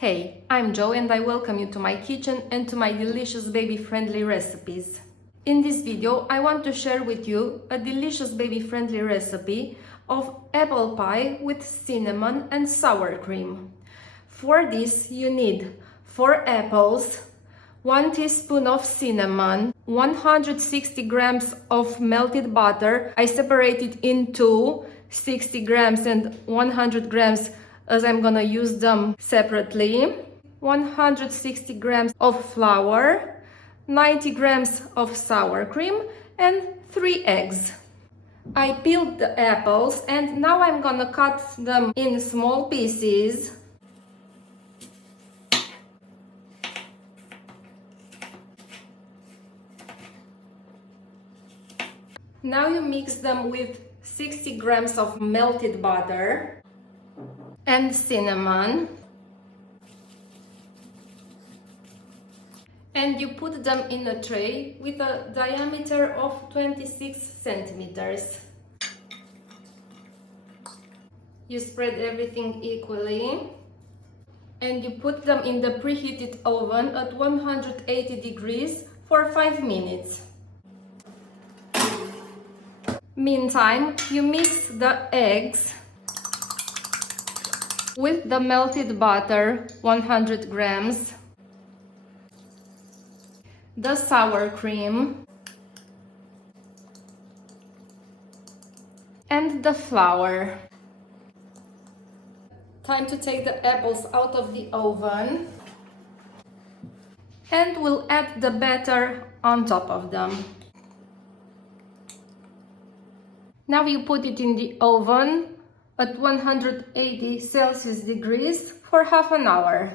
Hey, I'm Jo and I welcome you to my kitchen and to my delicious baby-friendly recipes. In this video, I want to share with you a delicious baby-friendly recipe of apple pie with cinnamon and sour cream. For this, you need 4 apples, 1 teaspoon of cinnamon, 160 grams of melted butter. I separated into 60 grams and 100 grams as I'm gonna use them separately. 160 grams of flour, 90 grams of sour cream, and 3 eggs. I peeled the apples and now I'm gonna cut them in small pieces. Now you mix them with 60 grams of melted butter and cinnamon, and you put them in a tray with a diameter of 26 centimeters. You spread everything equally and you put them in the preheated oven at 180 degrees for 5 minutes. Meantime, you mix the eggs with the melted butter, 100 grams, the sour cream, and the flour. Time to take the apples out of the oven, and we'll add the batter on top of them. Now you put it in the oven at 180 Celsius degrees for half an hour.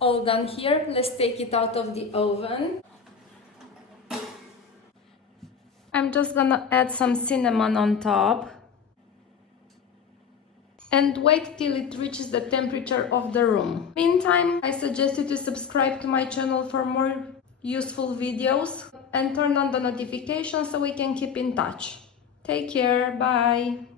All done here, let's take it out of the oven. I'm just gonna add some cinnamon on top and wait till it reaches the temperature of the room. Meantime, I suggest you to subscribe to my channel for more useful videos and turn on the notifications so we can keep in touch. Take care, bye!